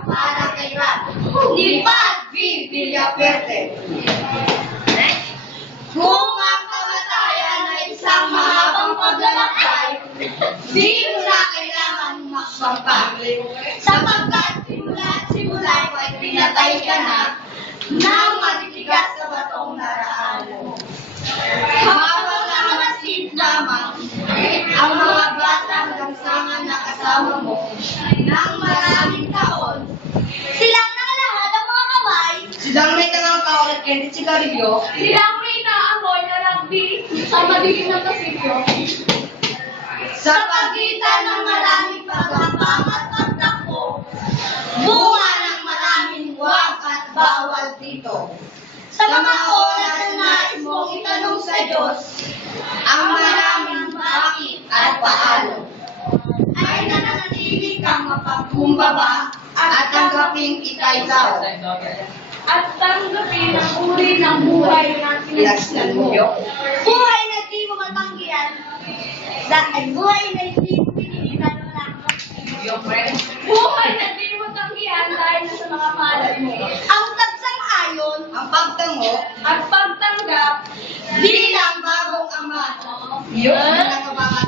para kay Rat. Ni Pat V. Villaperte. Kung ang kamatayan ay isang mahabang paglalakbay, di mo na kailangan humakbang pa. Sapagkat simula ay pinatay ka na nang matitigas sa batong naraan mo. Habang nakamasid lamang ang mga batang lansangan na kasama mo ng maraming taon, silang nakalahat ang mga kamay, silang may tangang taon at candy sigarilyo, Silang may naamoy na rugby sa madilim ng pasilyo. sa pagitan ng maraming paghapang at pagtakbo, bunga ng maraming wag at bawal dito. Sa mga oras na nais mong itanong sa Diyos, ang maraming bakit at paano, ay nananatili kang mapagkumbaba at tanggaping ika'y tao. At tanggapin ang uri ng buhay na Pinasnan mo. Buhay na di mo matanggihan. Dahil buhay na di mo pinilitan ng lakot. Buhay na di mo matanggihan dahil nasa mga palad mo. Ang tagsang-ayon, ang pagtango, At pagtanggap, bilang bagong ama. Yun ang mga